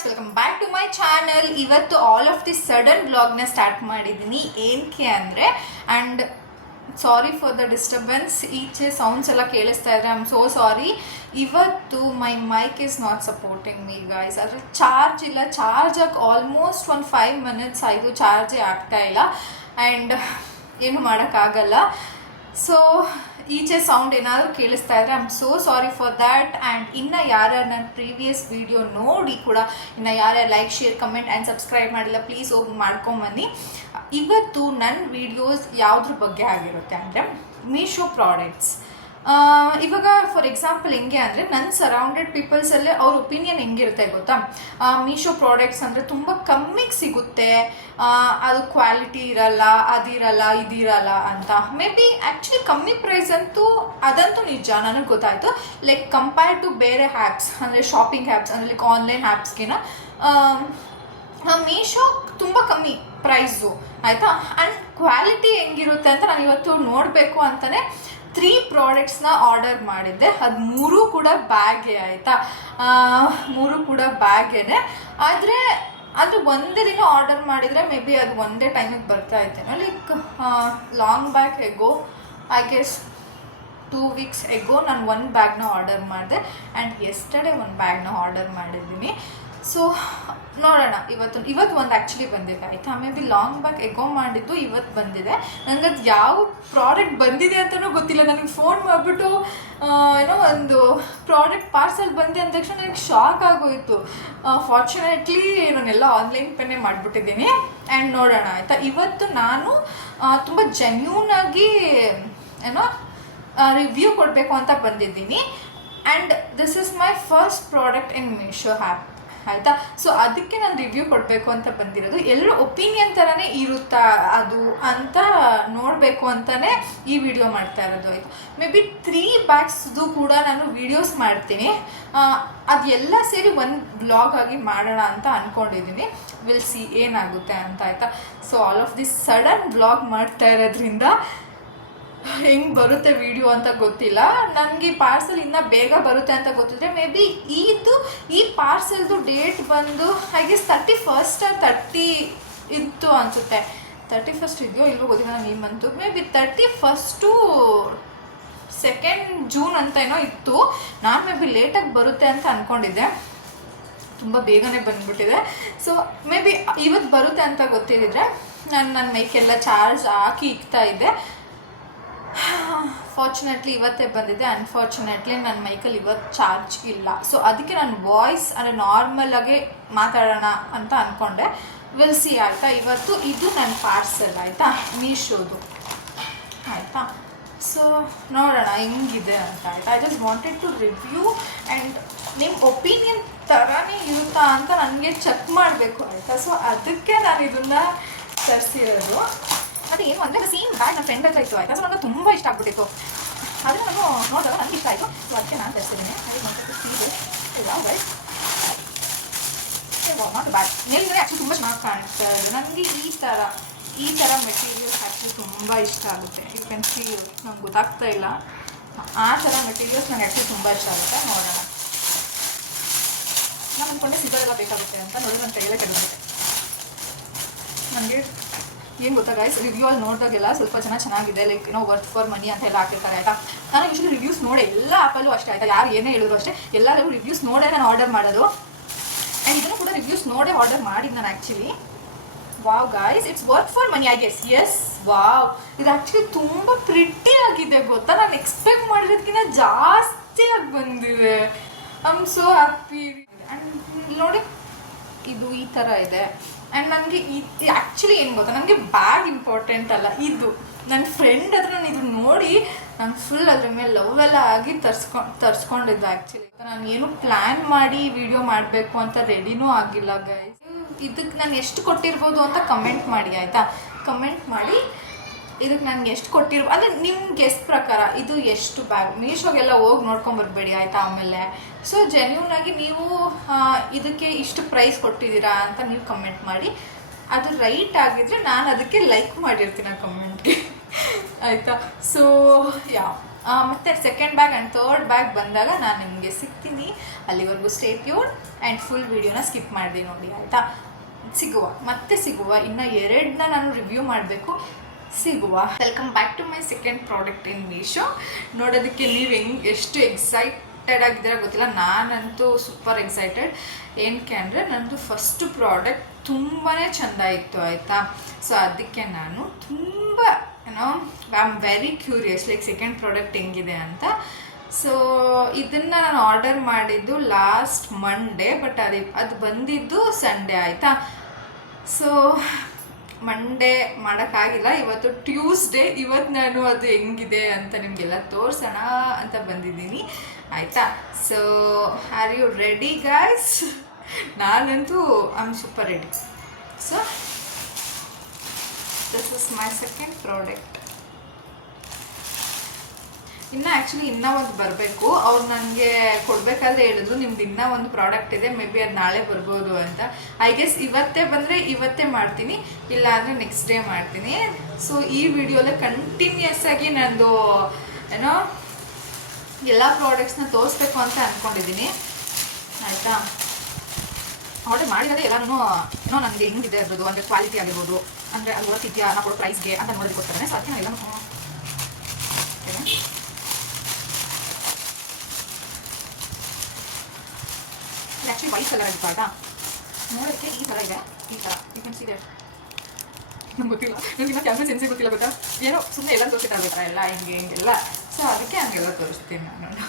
Guys, welcome back to my channel. ಇವತ್ತು all of the sudden ಬ್ಲಾಗ್ನ start ಮಾಡಿದ್ದೀನಿ. ಏನಕ್ಕೆ ಅಂದರೆ, and sorry for the disturbance, ಈಚೆ ಸೌಂಡ್ಸ್ ಎಲ್ಲ ಕೇಳಿಸ್ತಾ ಇದ್ರೆ ಐ ಆಮ್ ಸೋ ಸಾರಿ. ಇವತ್ತು my mic is not supporting me guys. ಆದರೆ ಚಾರ್ಜ್ ಇಲ್ಲ, ಚಾರ್ಜ್ ಆಗಿ ಆಲ್ಮೋಸ್ಟ್ ಒಂದು 5 minutes ಆಯಿತು, ಚಾರ್ಜೇ ಆಗ್ತಾ ಇಲ್ಲ. ಆ್ಯಂಡ್ ಏನು ಮಾಡೋಕ್ಕಾಗಲ್ಲ. ಸೊ ಈಚೆ ಸೌಂಡ್ ಏನಾದರೂ ಕೇಳಿಸ್ತಾ ಇದ್ದರೆ I am so sorry for that. And ಇನ್ನು ಯಾರ್ಯಾರು ನನ್ನ ಪ್ರೀವಿಯಸ್ ವಿಡಿಯೋ ನೋಡಿ ಕೂಡ ಇನ್ನು ಯಾರ್ಯಾರು like, share, comment and subscribe ಮಾಡಿಲ್ಲ, ಪ್ಲೀಸ್ ಹೋಗಿ ಮಾಡ್ಕೊಂಬನ್ನಿ. ಇವತ್ತು ನನ್ನ ವೀಡಿಯೋಸ್ ಯಾವುದ್ರ ಬಗ್ಗೆ ಆಗಿರುತ್ತೆ ಅಂದರೆ ಮೀಶೋ ಪ್ರಾಡಕ್ಟ್ಸ್. ಇವಾಗ ಫಾರ್ ಎಕ್ಸಾಂಪಲ್ ಹೆಂಗೆ ಅಂದರೆ, ನನ್ನ ಸರೌಂಡೆಡ್ ಪೀಪಲ್ಸಲ್ಲೇ ಅವ್ರ ಒಪಿನಿಯನ್ ಹೆಂಗಿರುತ್ತೆ ಗೊತ್ತಾ. ಮೀಶೋ ಪ್ರಾಡಕ್ಟ್ಸ್ ಅಂದರೆ ತುಂಬ ಕಮ್ಮಿಗೆ ಸಿಗುತ್ತೆ, ಅದು ಕ್ವಾಲಿಟಿ ಇರಲ್ಲ, ಅದಿರಲ್ಲ, ಇದಿರಲ್ಲ ಅಂತ. ಮೇ ಬಿ ಆ್ಯಕ್ಚುಲಿ ಕಮ್ಮಿ ಪ್ರೈಸ್ ಅದಂತೂ ನಿಜ, ನನಗೆ ಗೊತ್ತಾಯಿತು. ಲೈಕ್ ಕಂಪೇರ್ ಟು ಬೇರೆ ಆ್ಯಪ್ಸ್ ಅಂದರೆ ಶಾಪಿಂಗ್ ಆ್ಯಪ್ಸ್ ಅಂದರೆ ಲೈಕ್ ಆನ್ಲೈನ್ ಆ್ಯಪ್ಸ್ಗಿನ ಮೀಶೋ ತುಂಬ ಕಮ್ಮಿ ಪ್ರೈಸು, ಆಯಿತಾ. ಆ್ಯಂಡ್ ಕ್ವಾಲಿಟಿ ಹೆಂಗಿರುತ್ತೆ ಅಂತ ನಾನು ಇವತ್ತು ನೋಡಬೇಕು ಅಂತಲೇ 3 ಪ್ರಾಡಕ್ಟ್ಸ್ನ ಆರ್ಡರ್ ಮಾಡಿದ್ದೆ. ಅದು 3 ಕೂಡ ಬ್ಯಾಗೆ, ಆಯಿತಾ. 3 ಕೂಡ ಬ್ಯಾಗೇನೆ. ಆದರೆ ಒಂದೇ ದಿನ ಆರ್ಡರ್ ಮಾಡಿದರೆ ಮೇ ಬಿ ಅದು ಒಂದೇ ಟೈಮಿಗೆ ಬರ್ತಾ ಇದ್ದೇನೆ. Like long bag ago, I guess 2 weeks ago ನಾನು 1 ಬ್ಯಾಗ್ನ ಆರ್ಡರ್ ಮಾಡಿದೆ. ಆ್ಯಂಡ್ ಎಸ್ಟರ್ಡೇ 1 ಬ್ಯಾಗ್ನ ಆರ್ಡರ್ ಮಾಡಿದ್ದೀನಿ. ಸೊ ನೋಡೋಣ, ಇವತ್ತು ಒಂದು ಆ್ಯಕ್ಚುಲಿ ಬಂದಿದೆ, ಆಯಿತಾ. May be long bag ago ಮಾಡಿದ್ದು ಇವತ್ತು ಬಂದಿದೆ. ನನಗದು ಯಾವ ಪ್ರಾಡಕ್ಟ್ ಬಂದಿದೆ ಅಂತಲೂ ಗೊತ್ತಿಲ್ಲ. ನನಗೆ ಫೋನ್ ಮಾಡಿಬಿಟ್ಟು ಏನೋ ಒಂದು ಪ್ರಾಡಕ್ಟ್ ಪಾರ್ಸಲ್ ಬಂದೆ ಅಂದ ತಕ್ಷಣ ನನಗೆ ಶಾಕ್ ಆಗೋಯಿತು. ಫಾರ್ಚುನೇಟ್ಲಿ ನಾನೆಲ್ಲ ಆನ್ಲೈನ್ ಪೇನೇ ಮಾಡಿಬಿಟ್ಟಿದ್ದೀನಿ. ಆ್ಯಂಡ್ ನೋಡೋಣ, ಆಯಿತಾ. ಇವತ್ತು ನಾನು ತುಂಬ ಜೆನ್ಯೂನಾಗಿ ಏನೋ ರಿವ್ಯೂ ಕೊಡಬೇಕು ಅಂತ ಬಂದಿದ್ದೀನಿ. And this is my first product in Meesho app, ಆಯಿತಾ. ಸೊ ಅದಕ್ಕೆ ನಾನು ರಿವ್ಯೂ ಕೊಡಬೇಕು ಅಂತ ಬಂದಿರೋದು. ಎಲ್ಲರೂ ಒಪಿನಿಯನ್ ಥರನೇ ಇರುತ್ತಾ ಅದು ಅಂತ ನೋಡಬೇಕು ಅಂತಲೇ ಈ ವಿಡಿಯೋ ಮಾಡ್ತಾ ಇರೋದು, ಆಯಿತು. ಮೇ ಬಿ 3 ಬ್ಯಾಗ್ಸ್ದು ಕೂಡ ನಾನು ವೀಡಿಯೋಸ್ ಮಾಡ್ತೀನಿ. ಅದೆಲ್ಲ ಸೇರಿ ಒಂದು ಬ್ಲಾಗ್ ಆಗಿ ಮಾಡೋಣ ಅಂತ ಅಂದ್ಕೊಂಡಿದ್ದೀನಿ. ವಿಲ್ ಸಿ ಏನಾಗುತ್ತೆ ಅಂತ, ಆಯಿತಾ. So all of this sudden blog ಮಾಡ್ತಾ ಇರೋದ್ರಿಂದ ಹೆಂಗೆ ಬರುತ್ತೆ ವಿಡಿಯೋ ಅಂತ ಗೊತ್ತಿಲ್ಲ. ನನಗೆ ಪಾರ್ಸಲ್ ಇನ್ನೂ ಬೇಗ ಬರುತ್ತೆ ಅಂತ ಗೊತ್ತಿದ್ರೆ ಮೇ ಬಿ ಈ ಪಾರ್ಸಲ್ದು ಡೇಟ್ ಬಂದು ಐ ಗೆಸ್ 31st or 30 ಇತ್ತು ಅನಿಸುತ್ತೆ. 31st ಇದೆಯೋ ಇಲ್ವೋ ಗೊತ್ತಿಲ್ಲ ನನಗೆ ಈ month. May be 31st to 2nd June ಅಂತ ಏನೋ ಇತ್ತು. ನಾನು ಮೇ ಬಿ ಲೇಟಾಗಿ ಬರುತ್ತೆ ಅಂತ ಅಂದ್ಕೊಂಡಿದ್ದೆ, ತುಂಬ ಬೇಗನೆ ಬಂದುಬಿಟ್ಟಿದೆ. ಸೊ ಮೇ ಬಿ ಇವತ್ತು ಬರುತ್ತೆ ಅಂತ ಗೊತ್ತಿದ್ದರೆ ನನ್ನ ಮೈಕೆಲ್ಲ ಚಾರ್ಜ್ ಹಾಕಿ ಇಕ್ತಾ ಇದ್ದೆ. ಫಾರ್ಚುನೇಟ್ಲಿ ಇವತ್ತೇ ಬಂದಿದೆ. ಅನ್ಫಾರ್ಚುನೇಟ್ಲಿ ನನ್ನ ಮೈಕಲ್ಲಿ ಇವತ್ತು ಚಾರ್ಜ್ ಇಲ್ಲ. ಸೊ ಅದಕ್ಕೆ ನಾನು ವಾಯ್ಸ್ ಅಂದರೆ ನಾರ್ಮಲಾಗೆ ಮಾತಾಡೋಣ ಅಂತ ಅಂದ್ಕೊಂಡೆ. ವಿಲ್ ಸಿ, ಆಯಿತಾ. ಇವತ್ತು ಇದು ನನ್ನ ಪಾರ್ಸಲ್, ಆಯಿತಾ, ಮೀಶೋದು, ಆಯಿತಾ. ಸೊ ನೋಡೋಣ ಹೆಂಗಿದೆ ಅಂತ, ಆಯಿತಾ. I just wanted to review and ನಿಮ್ಮ ಒಪಿನಿಯನ್ ಥರನೇ ಇರುತ್ತಾ ಅಂತ ನನಗೆ ಚೆಕ್ ಮಾಡಬೇಕು, ಆಯಿತಾ. ಸೊ ಅದಕ್ಕೆ ನಾನು ಇದನ್ನು ತರಿಸಿರೋದು. ಅದು ಏನು ಅಂದರೆ ಸೇಮ್ ಬ್ಯಾಗ್ ನನ್ನ ಫ್ರೆಂಡ್ ಹತ್ರ ಇತ್ತು, ಆಯಿತಾ. ಸೊ ನನಗೆ ತುಂಬ ಇಷ್ಟ ಆಗ್ಬಿಟ್ಟಿತ್ತು. ಆದರೆ ನಾನು ನೋಡಿದಾಗ ನನಗೆ ಇಷ್ಟ ಆಯಿತು. ಸೊ ಅದಕ್ಕೆ ನಾನು ತರಿಸಿದ್ದೀನಿ. ಅದು ನಾಟ್ ಬ್ಯಾಡ್. ಮೇಲ್ಗಡೆ ಆ್ಯಕ್ಚುಲಿ ತುಂಬ ಚೆನ್ನಾಗಿ ಕಾಣಿಸ್ತಾ ಇದೆ. ನನಗೆ ಈ ಥರ ಮೆಟೀರಿಯಲ್ಸ್ ಆ್ಯಕ್ಚುಲಿ ತುಂಬ ಇಷ್ಟ ಆಗುತ್ತೆ. ಯು ಕ್ಯಾನ್ ಸಿ, ನಂಗೆ ಗೊತ್ತಾಗ್ತಾ ಇಲ್ಲ, ಆ ಥರ ಮೆಟೀರಿಯಲ್ಸ್ ನನಗೆ ಆ್ಯಕ್ಚುಲಿ ತುಂಬ ಇಷ್ಟ ಆಗುತ್ತೆ. ನೋಡೋಣ. ನಾನು ಅಂದ್ಕೊಂಡೆ ಸಿಗೋದೆಲ್ಲ ಬೇಕಾಗುತ್ತೆ ಅಂತ. ನೋಡಿ ನನ್ನ ಕೈಯಲ್ಲೇ ಕೆಡಗುತ್ತೆ. ನನಗೆ ಏನು ಗೊತ್ತಾ ಗೈಸ್, ರಿವ್ಯೂ ಅಲ್ಲಿ ನೋಡಿದಾಗೆಲ್ಲ ಸ್ವಲ್ಪ ಚೆನ್ನಾಗಿದೆ, ಲೈಕ್ ಏನೋ ವರ್ತ್ ಫಾರ್ ಮನಿ ಅಂತ ಎಲ್ಲ ಹಾಕಿರ್ತಾರೆ, ಆಯಿತಾ. ನಾನು ಯೂಶ್ವಲಿ ರಿವ್ಯೂಸ್ ನೋಡೇ ಎಲ್ಲ ಆ್ಯಪಲ್ಲೂ ಅಷ್ಟೇ, ಆಯಿತಾ. ಯಾರು ಏನೇ ಹೇಳಿದ್ರು ಅಷ್ಟೇ, ಎಲ್ಲರೂ ರಿವ್ಯೂಸ್ ನೋಡೇ ನಾನು ಆರ್ಡರ್ ಮಾಡೋದು. ಆ್ಯಂಡ್ ಇದನ್ನು ಕೂಡ ರಿವ್ಯೂಸ್ ನೋಡೇ ಆರ್ಡರ್ ಮಾಡಿದ್ದು ನಾನು actually. Wow guys, it's worth for money, I guess. Yes, wow. ಇದು ಆ್ಯಕ್ಚುಲಿ ತುಂಬ ಪ್ರಿಟಿ ಆಗಿದೆ ಗೊತ್ತಾ. ನಾನು ಎಕ್ಸ್ಪೆಕ್ಟ್ ಮಾಡಿರೋದಕ್ಕಿಂತ ಜಾಸ್ತಿಯಾಗಿ ಬಂದಿದೆ. I am so happy. And ನೋಡಿ, ಇದು ಈ ಥರ ಇದೆ. ಆ್ಯಂಡ್ ನನಗೆ ಆ್ಯಕ್ಚುಲಿ ಏನು ಗೊತ್ತಾ, ನನಗೆ ಬ್ಯಾಗ್ ಇಂಪಾರ್ಟೆಂಟ್ ಅಲ್ಲ, ಇದು ನನ್ನ ಫ್ರೆಂಡ್ ಹತ್ರ ನಾನು ಇದು ನೋಡಿ ನಾನು ಫುಲ್ ಅದ್ರ ಮೇಲೆ ಲವ್ ಎಲ್ಲ ಆಗಿ ತರಿಸ್ಕೊಂಡಿದ್ದೆ ಆ್ಯಕ್ಚುಲಿ. ನಾನು ಏನು ಪ್ಲ್ಯಾನ್ ಮಾಡಿ ವಿಡಿಯೋ ಮಾಡಬೇಕು ಅಂತ ರೆಡಿನೂ ಆಗಿಲ್ಲ ಗೈಸ್. ಇದಕ್ಕೆ ನಾನು ಎಷ್ಟು ಕೊಟ್ಟಿರ್ಬೋದು ಅಂತ ಕಮೆಂಟ್ ಮಾಡಿ, ಆಯಿತಾ. ಕಮೆಂಟ್ ಮಾಡಿ ಇದಕ್ಕೆ ನನಗೆ ಎಷ್ಟು ಕೊಟ್ಟಿರ್ಬೋದು ಅಂದರೆ ನಿಮ್ಮ ಗೆಸ್ಟ್ ಪ್ರಕಾರ ಇದು ಎಷ್ಟು ಬ್ಯಾಗ್. ಮೀಶೋಗೆಲ್ಲ ಹೋಗಿ ನೋಡ್ಕೊಂಬರ್ಬೇಡಿ, ಆಯಿತಾ. ಆಮೇಲೆ ಸೊ ಜೆನ್ಯೂನಾಗಿ ನೀವು ಇದಕ್ಕೆ ಇಷ್ಟು ಪ್ರೈಸ್ ಕೊಟ್ಟಿದ್ದೀರಾ ಅಂತ ನೀವು ಕಮೆಂಟ್ ಮಾಡಿ. ಅದು ರೈಟ್ ಆಗಿದ್ದರೆ ನಾನು ಅದಕ್ಕೆ ಲೈಕ್ ಮಾಡಿರ್ತೀನಿ ಆ ಕಮೆಂಟ್ಗೆ, ಆಯಿತಾ. ಸೊ ಯಾ ಮತ್ತು second bag and third bag ಬಂದಾಗ ನಾನು ನಿಮಗೆ ಸಿಗ್ತೀನಿ. ಅಲ್ಲಿವರೆಗೂ ಸ್ಟೇ ಟ್ಯೂನ್ಡ್ ಆ್ಯಂಡ್ ಫುಲ್ ವೀಡಿಯೋನ ಸ್ಕಿಪ್ ಮಾಡಿದೆ ನೋಡಿ ಆಯಿತಾ. ಸಿಗುವ ಇನ್ನು 2ನ ನಾನು ರಿವ್ಯೂ ಮಾಡಬೇಕು. Welcome back to my second product in Meesho. ನೋಡೋದಕ್ಕೆ ನೀವು ಎಷ್ಟು ಎಕ್ಸೈಟೆಡ್ ಆಗಿದ್ದೀರಾ ಗೊತ್ತಿಲ್ಲ, ನಾನಂತೂ ಸೂಪರ್ ಎಕ್ಸೈಟೆಡ್. ಏನಕ್ಕೆ ಅಂದರೆ ನನ್ನದು ಫಸ್ಟ್ ಪ್ರಾಡಕ್ಟ್ ತುಂಬಾ ಚೆಂದ ಇತ್ತು ಆಯಿತಾ. ಸೊ ಅದಕ್ಕೆ ನಾನು ತುಂಬ I am very curious like second product ಹೆಂಗಿದೆ ಅಂತ. ಸೊ ಇದನ್ನು ನಾನು ಆರ್ಡರ್ ಮಾಡಿದ್ದು ಲಾಸ್ಟ್ ಮಂಡೇ, ಬಟ್ ಅದು ಬಂದಿದ್ದು ಸಂಡೇ ಆಯಿತಾ. ಸೊ ಮಂಡೇ ಮಾಡೋಕ್ಕಾಗಿಲ್ಲ, ಇವತ್ತು ಟ್ಯೂಸ್ಡೇ. ಇವತ್ತು ನಾನು ಅದು ಹೆಂಗಿದೆ ಅಂತ ನಿಮಗೆಲ್ಲ ತೋರಿಸೋಣ ಅಂತ ಬಂದಿದ್ದೀನಿ ಆಯಿತಾ. So are you ready guys? ನಾನಂತೂ I am super ready. So this is my second product. ಇನ್ನೂ ಒಂದು ಬರಬೇಕು. ಅವ್ರು ನನಗೆ ಕೊಡಬೇಕಾದ್ರೆ ಹೇಳಿದ್ರು ನಿಮ್ದು ಇನ್ನೂ ಒಂದು ಪ್ರಾಡಕ್ಟ್ ಇದೆ, ಮೇ ಬಿ ಅದು ನಾಳೆ ಬರ್ಬೋದು ಅಂತ. ಐ ಗೆಸ್ ಇವತ್ತೇ ಬಂದರೆ ಇವತ್ತೇ ಮಾಡ್ತೀನಿ, ಇಲ್ಲ ಅಂದರೆ ನೆಕ್ಸ್ಟ್ ಡೇ ಮಾಡ್ತೀನಿ. ಸೊ ಈ ವಿಡಿಯೋಲ್ಲೇ ಕಂಟಿನ್ಯೂಸ್ ಆಗಿ ನಂದು ಎಲ್ಲ ಪ್ರಾಡಕ್ಟ್ಸ್ನ ತೋರಿಸ್ಬೇಕು ಅಂತ ಅಂದ್ಕೊಂಡಿದ್ದೀನಿ ಆಯಿತಾ. ಆರ್ಡರ್ ಮಾಡಿದರೆ ಎಲ್ಲನೂ ನನಗೆ ಹೆಂಗಿದೆ ಇರ್ಬೋದು, ಅಂದರೆ ಕ್ವಾಲಿಟಿ ಆಗಿರ್ಬೋದು, ಅಂದರೆ ಅಲ್ಲಿ ಓದ್ತಿದ್ಯಾ ನಾವು ಕೊಡೋ ಪ್ರೈಸ್ಗೆ ಅಂತ ನೋಡೋದಕ್ಕೋಸ್ಕರನೇ. ಸೊ ಅದಕ್ಕೆ ನಾನು ಎಲ್ಲ ಆ್ಯಕ್ಚುಲಿ ವೈಟ್ ಕಲರ್ ಆಗಿತ್ತು ಆಯಿತಾ. ನೋಡೋಕ್ಕೆ ಈ ಥರ ಇದೆ, ಈ ಥರ ಯು ಕ್ಯಾನ್ ಸಿ ದೇರ್. ನಂಗೆ ಗೊತ್ತಿಲ್ಲ, ನನಗಿನ್ನ ಕ್ಯಾಮ್ರಾ ಸೆನ್ಸಿ ಗೊತ್ತಿಲ್ಲ ಗೊತ್ತಾ. ಏನೋ ಸುಮ್ಮನೆ ಎಲ್ಲ ತೋರಿಸ್ತಾ ಎಲ್ಲ ಹಿಂಗೆಲ್ಲ. ಸೊ ಅದಕ್ಕೆ ಹಂಗೆಲ್ಲ ತೋರಿಸ್ತೀನಿ ನಾನು.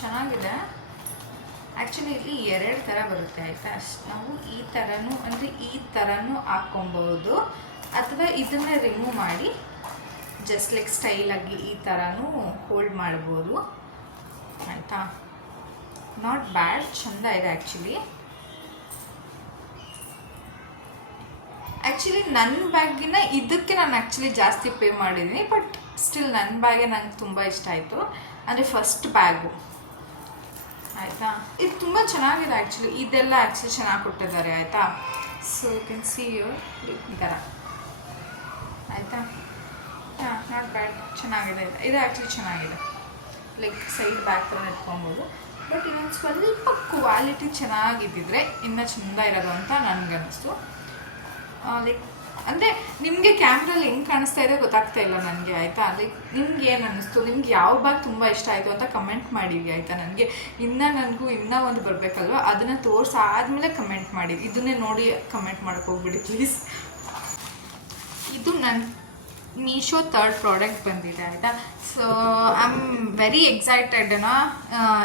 ಚೆನ್ನಾಗಿದೆ. ಆ್ಯಕ್ಚುಲಿ ಇಲ್ಲಿ 2 ಥರ ಬರುತ್ತೆ ಆಯಿತಾ. ನಾವು ಈ ಥರನೂ ಹಾಕ್ಕೊಬೋದು, ಅಥವಾ ಇದನ್ನು ರಿಮೂವ್ ಮಾಡಿ ಜಸ್ಟ್ ಲೈಕ್ ಸ್ಟೈಲಾಗಿ ಈ ಥರನೂ ಹೋಲ್ಡ್ ಮಾಡ್ಬೋದು ಆಯಿತಾ. ನಾಟ್ ಬ್ಯಾಡ್, ಚೆಂದ ಇದೆ ಆ್ಯಕ್ಚುಲಿ ನನ್ನ ಬ್ಯಾಗಿನ ಇದಕ್ಕೆ ನಾನು ಆ್ಯಕ್ಚುಲಿ ಜಾಸ್ತಿ ಪೇ ಮಾಡಿದ್ದೀನಿ, ಬಟ್ ಸ್ಟಿಲ್ ನನ್ನ ಬ್ಯಾಗೆ ನಂಗೆ ತುಂಬ ಇಷ್ಟ ಆಯಿತು. ಅಂದರೆ ಫಸ್ಟ್ ಬ್ಯಾಗು ಆಯಿತಾ. ಇದು ತುಂಬ ಚೆನ್ನಾಗಿದೆ ಆ್ಯಕ್ಚುಲಿ. ಇದೆಲ್ಲ ಆ್ಯಕ್ಚುಲಿ ಚೆನ್ನಾಗಿ ಕೊಟ್ಟಿದ್ದಾರೆ ಆಯಿತಾ. ಸೊ ಯು ಕ್ಯಾನ್ ಸಿ ಈ ಥರ ಆಯಿತಾ. ನಾಟ್ ಬ್ಯಾಡ್, ಚೆನ್ನಾಗಿದೆ. ಇದು ಆ್ಯಕ್ಚುಲಿ ಚೆನ್ನಾಗಿದೆ, ಲೈಕ್ ಸೈಡ್ ಬ್ಯಾಕ್ ಥರ ಇಟ್ಕೊಬೋದು. ಬಟ್ ಇನ್ನೊಂದು ಸ್ವಲ್ಪ ಕ್ವಾಲಿಟಿ ಚೆನ್ನಾಗಿದ್ದಿದ್ರೆ ಇನ್ನೂ ಚೆಂದ ಇರೋದು ಅಂತ ನನಗನ್ನಿಸ್ತು. ಲೈಕ್ ಅಂದರೆ ನಿಮಗೆ ಕ್ಯಾಮ್ರಲ್ಲಿ ಹೆಂಗೆ ಕಾಣಿಸ್ತಾ ಇದೆ ಗೊತ್ತಾಗ್ತಾ ಇಲ್ಲ ನನಗೆ ಆಯಿತಾ. ಲೈಕ್ ನಿಮ್ಗೆ ಏನು ಅನ್ನಿಸ್ತು, ನಿಮ್ಗೆ ಯಾವ ಬ್ಯಾಗ್ ತುಂಬ ಇಷ್ಟ ಆಯಿತು ಅಂತ ಕಮೆಂಟ್ ಮಾಡಿವಿ ಆಯಿತಾ. ನನಗೆ ನನಗೂ ಇನ್ನೂ ಒಂದು ಬರಬೇಕಲ್ವ, ಅದನ್ನು ತೋರಿಸಾದ್ಮೇಲೆ ಕಮೆಂಟ್ ಮಾಡಿ. ಇದನ್ನೇ ನೋಡಿ ಕಮೆಂಟ್ ಮಾಡೋಕ್ಕೆ ಹೋಗ್ಬಿಡಿ ಪ್ಲೀಸ್. ಇದು ನನ್ನ ಮೀಶೋ ಥರ್ಡ್ ಪ್ರಾಡಕ್ಟ್ ಬಂದಿದೆ ಆಯಿತಾ. ಸೊ ಐ ಆಮ್ ವೆರಿ ಎಕ್ಸೈಟೆಡ್ನಾ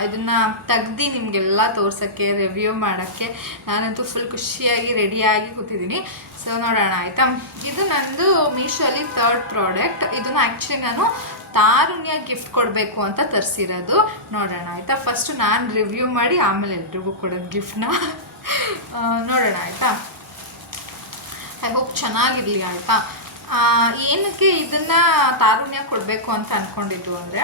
ಇದನ್ನು ತೆಗ್ದು ನಿಮಗೆಲ್ಲ ತೋರ್ಸೋಕ್ಕೆ, ರಿವ್ಯೂ ಮಾಡೋಕ್ಕೆ ನಾನಂತೂ ಫುಲ್ ಖುಷಿಯಾಗಿ ರೆಡಿಯಾಗಿ ಕೂತಿದ್ದೀನಿ. ಸೊ ನೋಡೋಣ ಆಯಿತಾ. ಇದು ನಂದು ಮೀಶೋಲ್ಲಿ ಥರ್ಡ್ ಪ್ರಾಡಕ್ಟ್. ಇದನ್ನು ಆ್ಯಕ್ಚುಲಿ ನಾನು ತಾರುಣ್ಯ ಗಿಫ್ಟ್ ಕೊಡಬೇಕು ಅಂತ ತರಿಸಿರೋದು. ನೋಡೋಣ ಆಯಿತಾ. ಫಸ್ಟು ನಾನು ರಿವ್ಯೂ ಮಾಡಿ ಆಮೇಲೆ ಎಲ್ರಿಗೂ ಕೊಡೋದು ಗಿಫ್ಟ್ನ. ನೋಡೋಣ ಆಯಿತಾ. ಐ ಹೋಪ್ ಚೆನ್ನಾಗಿರಲಿ ಆಯಿತಾ. ಏನಕ್ಕೆ ಇದನ್ನು ತಾರುಣ್ಯ ಕೊಡಬೇಕು ಅಂತ ಅಂದ್ಕೊಂಡಿದ್ದು ಅಂದರೆ,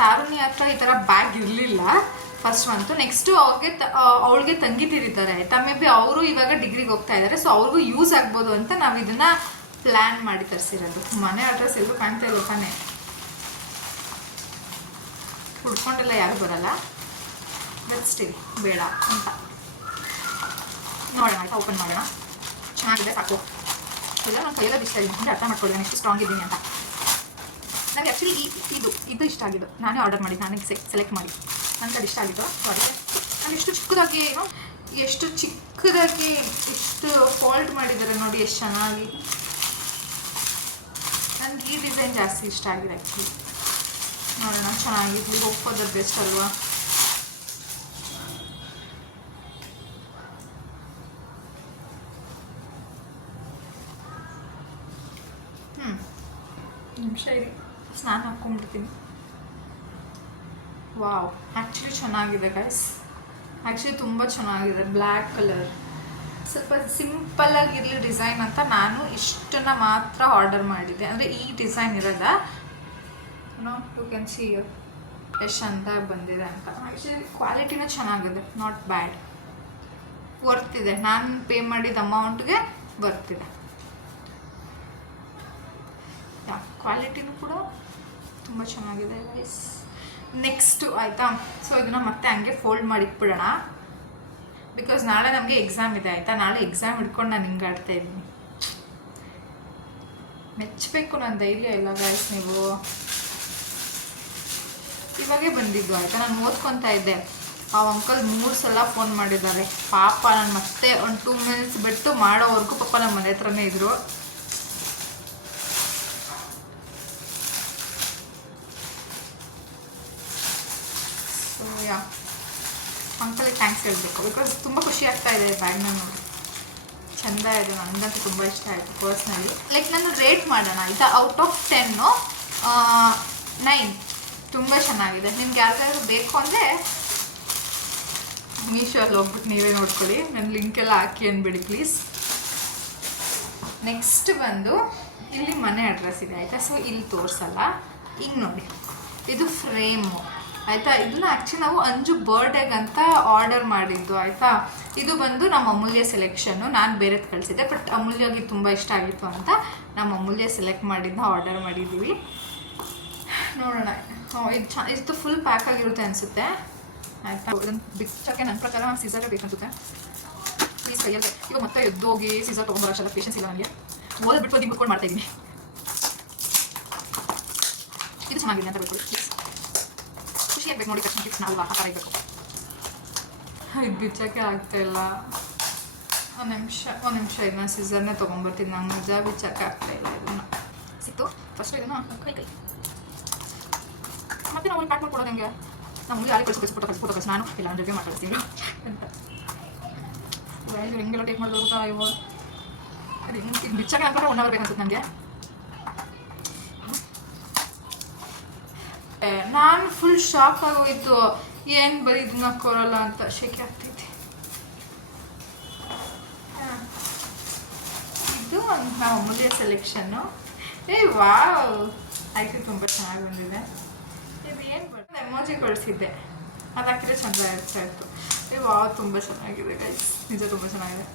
ತಾರುಣ್ಯ ಹತ್ರ ಈ ಥರ ಬ್ಯಾಗ್ ಇರಲಿಲ್ಲ ಫಸ್ಟ್ ಮಂತು. ನೆಕ್ಸ್ಟು ಅವಳಿಗೆ ತಂಗಿದಿರಿದ್ದಾರೆ ಆಯಿತಾ. ಮೇ ಬಿ ಅವರು ಇವಾಗ ಡಿಗ್ರಿಗೆ ಹೋಗ್ತಾ ಇದ್ದಾರೆ, ಸೊ ಅವ್ರಿಗೂ ಯೂಸ್ ಆಗ್ಬೋದು ಅಂತ ನಾವು ಇದನ್ನು ಪ್ಲ್ಯಾನ್ ಮಾಡಿ ತರಿಸಿರೋದು. ಮನೆ ಅಡ್ರೆಸ್ ಎಲ್ಲೂ ಕಾಣ್ತಾ ಇಲ್ಲ ತಾನೆ, ಹುಡ್ಕೊಂಡೆಲ್ಲ ಯಾರು ಬರೋಲ್ಲ, ಬಟ್ ಸ್ಟಿಲ್ ಬೇಡ ಅಂತ ನೋಡೋಣ ಆಯಿತಾ. ಓಪನ್ ಮಾಡೋಣ. ಚೆನ್ನಾಗಿದೆ ಸಾಕು. ಇಲ್ಲ ನಾನು ಕೈಯೆಲ್ಲ ಇಷ್ಟ ಇದ್ದೀನಿ ಅಂದರೆ ಅರ್ಥ ಮಾಡ್ಕೊಳ್ಳಿ ನಾನು ಎಷ್ಟು ಸ್ಟ್ರಾಂಗ್ ಇದ್ದೀನಿ ಅಂತ. ನನಗೆ ಆ್ಯಕ್ಚುಲಿ ಇದು ಇಷ್ಟ ಆಗಿದ್ದು, ನಾನೇ ಆರ್ಡರ್ ಮಾಡಿದ್ದು, ನನಗೆ ಸೆಲೆಕ್ಟ್ ಮಾಡಿ ನನಗೆ ಅದು ಇಷ್ಟ ಆಗಿದ್ದು. ಸಾರಿ, ನಾನು ಎಷ್ಟು ಚಿಕ್ಕದಾಗಿ ಎಷ್ಟು ಫಾಲ್ಟ್ ಮಾಡಿದ್ದಾರೆ ನೋಡಿ, ಎಷ್ಟು ಚೆನ್ನಾಗಿ. ನನಗೆ ಈ ಡಿಸೈನ್ ಜಾಸ್ತಿ ಇಷ್ಟ ಆಗಿದೆ ಆ್ಯಕ್ಚುಲಿ. ನೋಡೋಣ, ಚೆನ್ನಾಗಿರಲಿ, ಒಪ್ಪೋದು ಬೆಸ್ಟ್ ಅಲ್ವಾ. ನಿಮಿಷ ಇರಿ, ಸ್ನಾನ ಹಾಕ್ಕೊಂಡ್ಬಿಡ್ತೀನಿ. ವಾವ್, ಆ್ಯಕ್ಚುಲಿ ಚೆನ್ನಾಗಿದೆ ಗೈಸ್. ಆ್ಯಕ್ಚುಲಿ ತುಂಬ ಚೆನ್ನಾಗಿದೆ. ಬ್ಲ್ಯಾಕ್ ಕಲರ್, ಸ್ವಲ್ಪ ಸಿಂಪಲ್ಲಾಗಿರಲಿ ಡಿಸೈನ್ ಅಂತ ನಾನು ಇಷ್ಟನ್ನು ಮಾತ್ರ ಆರ್ಡರ್ ಮಾಡಿದ್ದೆ. ಅಂದರೆ ಈ ಡಿಸೈನ್ ಇರೋದ ಯು ಕ್ಯಾನ್ ಸಿ ಎಷ್ಟು ಅಂತ ಬಂದಿದೆ ಅಂತ. ಆ್ಯಕ್ಚುಲಿ ಕ್ವಾಲಿಟಿನೂ ಚೆನ್ನಾಗಿದೆ, ನಾಟ್ ಬ್ಯಾಡ್. ವರ್ತಿದೆ, ನಾನು ಪೇ ಮಾಡಿದ ಅಮೌಂಟ್ಗೆ ಬರ್ತಿದೆ. ಕ್ವಾಲಿಟಿನೂ ಕೂಡ ತುಂಬ ಚೆನ್ನಾಗಿದೆ ಗೈಸ್. ನೆಕ್ಸ್ಟು ಆಯಿತಾ, ಸೊ ಇದನ್ನು ಮತ್ತೆ ಹಂಗೆ ಫೋಲ್ಡ್ ಮಾಡಿ ಇಟ್ಬಿಡೋಣ. ಬಿಕಾಸ್ ನಾಳೆ ನಮಗೆ ಎಕ್ಸಾಮ್ ಇದೆ ಆಯಿತಾ. ನಾಳೆ ಎಕ್ಸಾಮ್ ಹಿಡ್ಕೊಂಡು ನಾನು ಹಿಂಗೆ ಆಡ್ತಾ ಇದ್ದೀನಿ. ಮೆಚ್ಚಬೇಕು ನನ್ನ ಧೈರ್ಯ ಇಲ್ಲ ಗೈಸ್. ನೀವು ಇವಾಗೇ ಬಂದಿದ್ದು ಆಯಿತಾ, ನಾನು ಓದ್ಕೊತಾ ಇದ್ದೆ. ಆ ಅಂಕಲ್ 3 ಸಲ ಫೋನ್ ಮಾಡಿದ್ದಾರೆ ಪಾಪ. ನಾನು ಮತ್ತೆ ಒಂದು 2 ಮಿನಿಟ್ಸ್ ಬಿಟ್ಟು ಮಾಡೋವರೆಗೂ ಪಾಪ ನಮ್ಮ ಮನೆ ಹತ್ರನೇ ಇದ್ರು. ಸೊ ಯಾ ಅಂಕಲಿಗೆ ಥ್ಯಾಂಕ್ಸ್ ಹೇಳಬೇಕು. ಬಿಕಾಸ್ ತುಂಬ ಖುಷಿ ಆಗ್ತಾ ಇದೆ ಬ್ಯಾಗ್ನ ನೋಡಿ. ಚೆಂದ ಇದೆ, ನನಗಂತೂ ತುಂಬ ಇಷ್ಟ ಆಯಿತು ಪರ್ಸ್ನಲಿ. ಲೈಕ್ ನಾನು ರೇಟ್ ಮಾಡೋಣ ಆಯಿತಾ. ಔಟ್ ಆಫ್ 10 9 ತುಂಬ ಚೆನ್ನಾಗಿದೆ. ನಿಮ್ಗೆ ಯಾರಿಗಾದ್ರೂ ಬೇಕು ಅಂದರೆ ಮೀಶೋಲ್ಲಿ ಹೋಗ್ಬಿಟ್ಟು ನೀವೇ ನೋಡ್ಕೊಳ್ಳಿ. ನನ್ನ ಲಿಂಕೆಲ್ಲ ಹಾಕಿ ಅಂದ್ಬಿಡಿ ಪ್ಲೀಸ್. ನೆಕ್ಸ್ಟ್ ಬಂದು ಇಲ್ಲಿ ಮನೆ ಅಡ್ರೆಸ್ ಇದೆ ಆಯಿತಾ. ಸೊ ಇಲ್ಲಿ ತೋರಿಸಲ್ಲ, ಹಿಂಗೆ ನೋಡಿ ಇದು ಫ್ರೇಮು ಆಯಿತಾ. ಇದನ್ನ ಆ್ಯಕ್ಚುಲಿ ನಾವು ಅಂಜು ಬರ್ಡೇಗಂತ ಆರ್ಡರ್ ಮಾಡಿದ್ದು ಆಯಿತಾ. ಇದು ಬಂದು ನಮ್ಮ ಅಮೂಲ್ಯ ಸೆಲೆಕ್ಷನ್ನು. ನಾನು ಬೇರೆದು ಕಳಿಸಿದ್ದೆ, ಬಟ್ ಅಮೂಲ್ಯಗೆ ತುಂಬ ಇಷ್ಟ ಆಗಿತ್ತು ಅಂತ ನಮ್ಮ ಅಮೂಲ್ಯ ಸೆಲೆಕ್ಟ್ ಮಾಡಿದ್ದು ಆರ್ಡರ್ ಮಾಡಿದ್ದೀವಿ. ನೋಡೋಣ. ಇದು ಫುಲ್ ಪ್ಯಾಕ್ ಆಗಿರುತ್ತೆ ಅನಿಸುತ್ತೆ ಆಯಿತಾ. ಅದನ್ನು ಬಿಚ್ಚಕ್ಕೆ ನನ್ನ ಪ್ರಕಾರ ಸೀಸರೇ ಬೇಕನ್ಸುತ್ತೆ. ಪ್ಲೀಸ್ ಕೈಯಲ್ಲಿ ಇವಾಗ ಮತ್ತೆ ಎದ್ದೋಗಿ ಸೀಸರ್ ತೊಗೊಂಬರೋಷ್ಟೆಲ್ಲ ಪೇಷನ್ಸ್ ಇಲ್ಲ ನನಗೆ. ಓದ್ಬಿಟ್ಟು ನಿಮ್ಗೆ ಬಿಟ್ಕೊಂಡು ಮಾಡ್ತಾಯಿದ್ದೀನಿ. ಇದು ಚೆನ್ನಾಗಿದೆ ಅಂತ ಬಿಟ್ಕೊಳ್ಳಿ ಪ್ಲೀಸ್. ಖುಷಿ ಆಗ್ಬೇಕು ನೋಡಿ ತಕ್ಷಣ ಟಿಪ್ಸ್ ನಾವು ಆ ಥರ ಇರಬೇಕು. ಇದು ಬಿಚ್ಚಕ್ಕೆ ಆಗ್ತಾಯಿಲ್ಲ. ಒಂದು ನಿಮಿಷ ಇದನ್ನ ಸೀಸರ್ನೇ ತೊಗೊಂಬರ್ತೀನಿ. ನಂಗೆ ನಿಜ ಬಿಚ್ಚಕ್ಕೆ ಆಗ್ತಾಯಿಲ್ಲ. ಇದನ್ನು ಸಿಕ್ತು ಫಸ್ಟ್ ಇದನ್ನು ಕೈ ಮತ್ತೆ ನಾವು ಪ್ಯಾಕ್ ಮಾಡ್ಕೊಡೋದು ಹೆಂಗೆ. ನಮಗೆ ಯಾರಿಗೆ ಫೋಟೋ ಕಳಿಸಿ ನಾನು ಇಲ್ಲ ಅಂದ್ರೆ ಮಾತಾಡ್ತೀನಿ ಅಂತ ಹಿಂಗೆಲ್ಲ ಟೇಕ್ ಮಾಡಿದ್ರು ಊಟ. ಇವಾಗ ಅದು ಹಿಂಗೆ ಬಿಚ್ಚಾಗೆ ಅನ್ಕೊಂಡ್ರೆ 1 ಅವರ್ ಬೇಕನ್ಸುತ್ತೆ ನನಗೆ. ನಾನು ಫುಲ್ ಶಾಕ್ ಆಗೋಯಿತು. ಏನು ಬರೀ ಇದನ್ನ ಕೊರಲ್ಲ ಅಂತ ಶೆಕೆ ಆಗ್ತೈತಿ. ಇದು ನಾವು ಅಮೂಲ್ಯ ಸೆಲೆಕ್ಷನ್ನು. ವಾವ್ ಆಯ್ತು, ತುಂಬ ಚೆನ್ನಾಗಿ ಬಂದಿದೆ. ಇದು ಏನು ಬರ್ತದೆ ಎಮೋಜಿ ಕಳಿಸಿದ್ದೆ, ಅದು ಹಾಕಿದ್ರೆ ಚೆಂದ ಇರ್ತಾಯಿತ್ತು. ವಾವ್ ತುಂಬ ಚೆನ್ನಾಗಿದೆ ಗೈಸ್, ನಿಜ ತುಂಬ ಚೆನ್ನಾಗಿದೆ.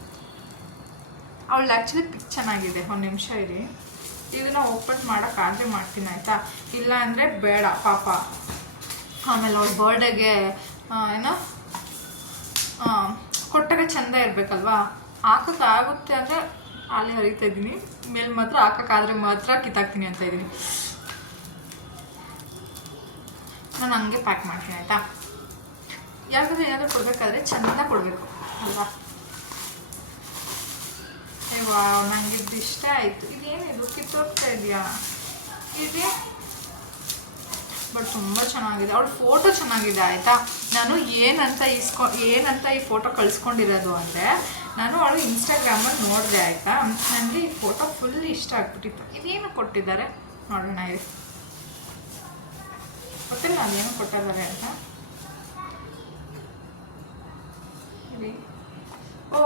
ಅವಳು ಆ್ಯಕ್ಚುಲಿ ಪಿಕ್ ಚೆನ್ನಾಗಿದೆ. ಒಂದು ನಿಮಿಷ ಇರಿ, ಇದನ್ನು ಓಪನ್ ಮಾಡೋಕ್ಕಾದರೆ ಮಾಡ್ತೀನಿ ಆಯಿತಾ. ಇಲ್ಲ ಅಂದರೆ ಬೇಡ ಪಾಪ. ಆಮೇಲೆ ಅವ್ಳ ಬರ್ಡೇಗೆ ಏನೋ ಕೊಟ್ಟಾಗ ಚೆಂದ ಇರಬೇಕಲ್ವಾ. ಹಾಕೋಕ್ಕಾಗುತ್ತೆ ಅಂದರೆ ಅಲ್ಲಿ ಹರಿತಾ ಇದ್ದೀನಿ. ಮೇಲೆ ಮಾತ್ರ ಹಾಕೋಕ್ಕಾದ್ರೆ ಮಾತ್ರ ಕಿತ್ತಾಕ್ತೀನಿ ಅಂತ ಇದ್ದೀನಿ. ನಾನು ಹಂಗೆ ಪ್ಯಾಕ್ ಮಾಡ್ತೀನಿ ಆಯಿತಾ. ಯಾವ್ದಾದ್ರು ಏನಾದರೂ ಕೊಡಬೇಕಾದ್ರೆ ಚೆಂದ ಕೊಡಬೇಕು ಅಲ್ವಾ. ನಂಗೆ ಇದು ಇಷ್ಟ ಆಯಿತು. ಇದೇನಿದು ಕಿತ್ತೋಗ್ತಾ ಇದೆಯಾ ಇದೆ, ಬಟ್ ತುಂಬ ಚೆನ್ನಾಗಿದೆ. ಅವಳ ಫೋಟೋ ಚೆನ್ನಾಗಿದೆ ಆಯಿತಾ. ನಾನು ಏನಂತ ಈ ಫೋಟೋ ಕಳಿಸ್ಕೊಂಡಿರೋದು ಅಂದರೆ, ನಾನು ಅವಳು ಇನ್ಸ್ಟಾಗ್ರಾಮಲ್ಲಿ ನೋಡಿದೆ ಆಯಿತಾ. ನನಗೆ ಈ ಫೋಟೋ ಫುಲ್ ಇಷ್ಟ ಆಗ್ಬಿಟ್ಟಿತ್ತು. ಇದೇನು ಕೊಟ್ಟಿದ್ದಾರೆ ನೋಡೋಣ ಇದು. ಗೊತ್ತಿಲ್ಲ ಅದೇನು ಕೊಟ್ಟಿದ್ದಾರೆ ಅಂತ.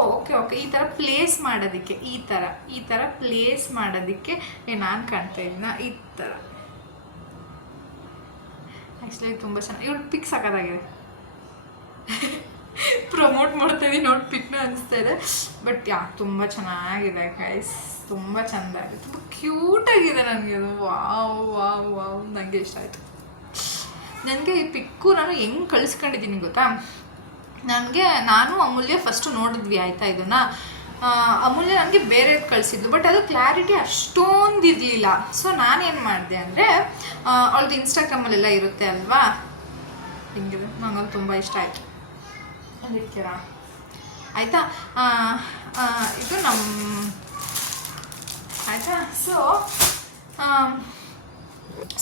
ಓಕೆ ಈ ಥರ ಪ್ಲೇಸ್ ಮಾಡೋದಕ್ಕೆ, ಈ ಥರ ಪ್ಲೇಸ್ ಮಾಡೋದಕ್ಕೆ ನಾನು ಕಾಣ್ತಾ ಇದ್ದೀನ ಈ ಥರ. ಆ್ಯಕ್ಚುಲಿ ತುಂಬ ಚೆನ್ನಾಗಿ ಇವಳು ಪಿಕ್ ಸಾಕೋದಾಗಿದೆ. ಪ್ರಮೋಟ್ ಮಾಡ್ತಾ ಇದ್ದೀನಿ ನೋಡಿ, ಪಿಕ್ನ ಅನಿಸ್ತಾ ಇದೆ. ಬಟ್ ತುಂಬ ಚೆನ್ನಾಗಿದೆ ಗೈಸ್, ತುಂಬ ಚೆಂದ ಆಗಿದೆ, ತುಂಬ ಕ್ಯೂಟಾಗಿದೆ. ನನಗೆ ಅದು ವಾವ್ ನನಗೆ ಇಷ್ಟ ಆಯಿತು. ನನಗೆ ಈ ಪಿಕ್ಕು ನಾನು ಹೆಂಗೆ ಕಳಿಸ್ಕೊಂಡಿದ್ದೀನಿ ಗೊತ್ತಾ. ನಾನು ಅಮೂಲ್ಯ ಫಸ್ಟು ನೋಡಿದ್ವಿ ಆಯಿತಾ. ಇದನ್ನು ಅಮೂಲ್ಯ ನನಗೆ ಬೇರೆ ಕಳಿಸಿದ್ಲು, ಬಟ್ ಅದು ಕ್ಲಾರಿಟಿ ಅಷ್ಟೊಂದು ಇರಲಿಲ್ಲ. ಸೊ ನಾನೇನು ಮಾಡಿದೆ ಅಂದರೆ, ಅವಳದು ಇನ್ಸ್ಟಾಗ್ರಾಮಲ್ಲೆಲ್ಲ ಇರುತ್ತೆ ಅಲ್ವಾ, ಹಿಂಗಿದೆ. ನನಗದು ತುಂಬ ಇಷ್ಟ ಆಯಿತು. ಅದಕ್ಕೆ ಆಯಿತಾ. ಇದು ಆಯಿತಾ.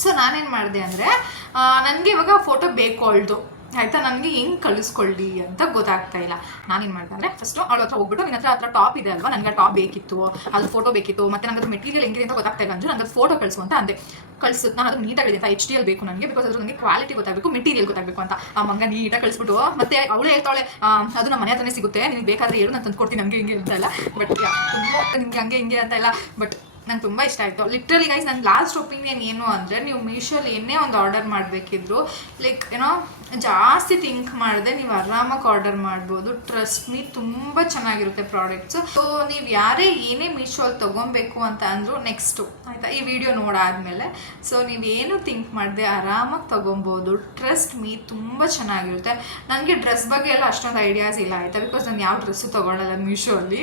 ಸೊ ನಾನೇನು ಮಾಡಿದೆ ಅಂದರೆ, ನನಗೆ ಇವಾಗ ಫೋಟೋ ಬೇಕು ಅವಳದು ಆಯಿತಾ. ನನಗೆ ಹೆಂಗೆ ಕಳಿಸ್ಕೊಳ್ಳಿ ಅಂತ ಗೊತ್ತಾಗ್ತಾ ಇಲ್ಲ. ನಾನೇನು ಮಾಡಿದೆ ಅಂದರೆ, ಫಸ್ಟು ಅವಳ ಹತ್ರ ಹೋಗ್ಬಿಟ್ಟು, ನಿನ್ನ ಹತ್ರ ಟಾಪ್ ಇದೆ ಅಲ್ವಾ, ನನಗೆ ಟಾಪ್ ಬೇಕಿತ್ತು, ಅದು ಫೋಟೋ ಬೇಕಿತ್ತು, ಮತ್ತು ನನಗೆ ಅದು ಮೆಟೀರಿಯಲ್ ಹೆಂಗಿದೆ ಅಂತ ಗೊತ್ತಾಗ್ತಾ ಇಲ್ಲ ಅಂಜು, ನನಗೆ ಫೋಟೋ ಕಳಿಸು ಅಂತ ಅಂದೆ. ನಾನು ಅದು ನೀಟಾಗಿ ಅಂತ HDL ಬೇಕು ನನಗೆ, ಬಿಕಾಸ್ ಅದು ನನಗೆ ಕ್ವಾಲಿಟಿ ಗೊತ್ತಾಗಬೇಕು, ಮೆಟೀರಿಯಲ್ ಗೊತ್ತಾಗಬೇಕು ಅಂತ. ಆ ಮಂಗ ನೀಟಾಗಿ ಕಳಿಸ್ಬಿಟ್ಟು, ಮತ್ತೆ ಅವಳು ಹೇಳ್ತಾಳೆ ಅದು ನಮ್ಮ ಮನೆ ಹತ್ರನೇ ಸಿಗುತ್ತೆ, ನಿನಗೆ ಬೇಕಾದರೆ ಏನು ನಾನು ತಂದು ಕೊಡ್ತೀನಿ, ಹಂಗೆ ಹಿಂಗೆ ಅಂತ ಇಲ್ಲ. ಬಟ್ ತುಂಬ ನಿಮಗೆ ಹಂಗೆ ಹಿಂಗೆ ಅಂತ ಇಲ್ಲ. ಬಟ್ ನಂಗೆ ತುಂಬ ಇಷ್ಟ ಆಯಿತು. ಲಿಟ್ರಲಿ ಗೈಸ್ ನನ್ನ ಲಾಸ್ಟ್ ಒಪಿನಿಯನ್ ಏನು ಅಂದರೆ, ನೀವು ಮೀಶೋಲಿ ಏನೇ ಒಂದು ಆರ್ಡರ್ ಮಾಡಬೇಕಿದ್ರು ಲೈಕ್ ಏನೋ ಜಾಸ್ತಿ ಥಿಂಕ್ ಮಾಡಿದೆ ನೀವು ಆರಾಮಾಗಿ ಆರ್ಡರ್ ಮಾಡ್ಬೋದು. ಟ್ರಸ್ಟ್ ಮೀ, ತುಂಬ ಚೆನ್ನಾಗಿರುತ್ತೆ ಪ್ರಾಡಕ್ಟ್ಸು. ಸೊ ನೀವು ಯಾರೇ ಏನೇ ಮೀಶೋಲ್ಲಿ ತೊಗೊಬೇಕು ಅಂತ ಅಂದರು ನೆಕ್ಸ್ಟು ಆಯಿತಾ, ಈ ವಿಡಿಯೋ ನೋಡಾದಮೇಲೆ ಸೊ ನೀವೇನು ಥಿಂಕ್ ಮಾಡಿದೆ ಆರಾಮಾಗಿ ತೊಗೊಬೋದು. ಟ್ರಸ್ಟ್ ಮೀ, ತುಂಬ ಚೆನ್ನಾಗಿರುತ್ತೆ. ನನಗೆ ಡ್ರೆಸ್ ಬಗ್ಗೆ ಎಲ್ಲ ಅಷ್ಟೊಂದು ಐಡಿಯಾಸ್ ಇಲ್ಲ ಆಯಿತಾ, ಬಿಕಾಸ್ ನಾನು ಯಾವ ಡ್ರೆಸ್ಸು ತೊಗೊಳ್ಳಲ್ಲ ಮೀಶೋಲ್ಲಿ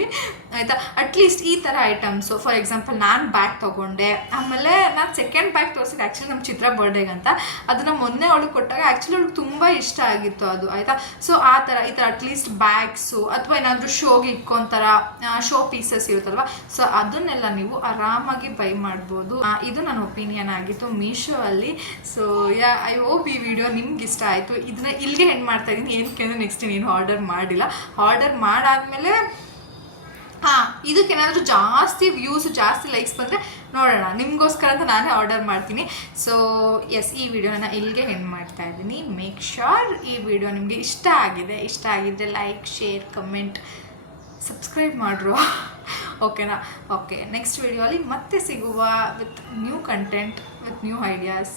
ಆಯಿತಾ. ಅಟ್ಲೀಸ್ಟ್ ಈ ಥರ ಐಟಮ್ಸು, ಫಾರ್ ಎಕ್ಸಾಂಪಲ್ ನಾನು ಬ್ಯಾಗ್ ತೊಗೊಂಡೆ, ಆಮೇಲೆ ನಾನು ಸೆಕೆಂಡ್ ಬ್ಯಾಗ್ ತೋರಿಸಿದೆ ಆ್ಯಕ್ಚುಲಿ ನಮ್ಮ ಚಿತ್ರ ಬರ್ಡೇಗಂತ. ಅದನ್ನು ಮೊನ್ನೆ ಅವಳಿಗೆ ಕೊಟ್ಟಾಗ ಆ್ಯಕ್ಚುಲಿ ಅವಳಿಗೆ ತುಂಬ ಇಷ್ಟ ಆಗಿತ್ತು ಅದು ಆಯಿತಾ. ಸೊ ಆ ಥರ ಈ ಥರ ಅಟ್ಲೀಸ್ಟ್ ಬ್ಯಾಗ್ಸು ಅಥವಾ ಏನಾದರೂ ಶೋಗೆ ಇಕ್ಕೊಂಥರ ಶೋ ಪೀಸಸ್ ಇರುತ್ತಲ್ವ, ಸೊ ಅದನ್ನೆಲ್ಲ ನೀವು ಆರಾಮಾಗಿ ಬೈ ಮಾಡ್ಬೋದು. ಇದು ನನ್ನ ಒಪಿನಿಯನ್ ಆಗಿತ್ತು ಮೀಶೋ ಅಲ್ಲಿ. ಸೊ ಐ ಹೋಪ್ ಈ ವಿಡಿಯೋ ನಿಮ್ಗೆ ಇಷ್ಟ ಆಯಿತು. ಇದನ್ನ ಇಲ್ಲಿಗೆ ಎಂಡ್ ಮಾಡ್ತಾ ಇದ್ದೀನಿ, ಏನಕ್ಕೆ ಅಂದರೆ ನೆಕ್ಸ್ಟ್ ಇನ್ನೇನು ಆರ್ಡರ್ ಮಾಡಿಲ್ಲ. ಆರ್ಡರ್ ಮಾಡಾದಮೇಲೆ ಇದಕ್ಕೇನಾದರೂ ಜಾಸ್ತಿ ವ್ಯೂಸ್ ಜಾಸ್ತಿ ಲೈಕ್ಸ್ ಬಂದರೆ ನೋಡೋಣ, ನಿಮಗೋಸ್ಕರ ಅಂತ ನಾನೇ ಆರ್ಡರ್ ಮಾಡ್ತೀನಿ. ಸೊ ಎಸ್, ಈ ವಿಡಿಯೋನ ಇಲ್ಲಿಗೆ ಎಂಡ್ ಮಾಡ್ತಾ ಇದ್ದೀನಿ. ಮೇಕ್ ಶ್ಯೂರ್ ಈ ವಿಡಿಯೋ ನಿಮಗೆ ಇಷ್ಟ ಆಗಿದ್ದರೆ ಲೈಕ್, ಶೇರ್, ಕಮೆಂಟ್, ಸಬ್ಸ್ಕ್ರೈಬ್ ಮಾಡ್ರು ಓಕೆನಾ. ಓಕೆ, ನೆಕ್ಸ್ಟ್ ವಿಡಿಯೋ ಅಲ್ಲಿ ಮತ್ತೆ ಸಿಗುವ with new content, with new ideas.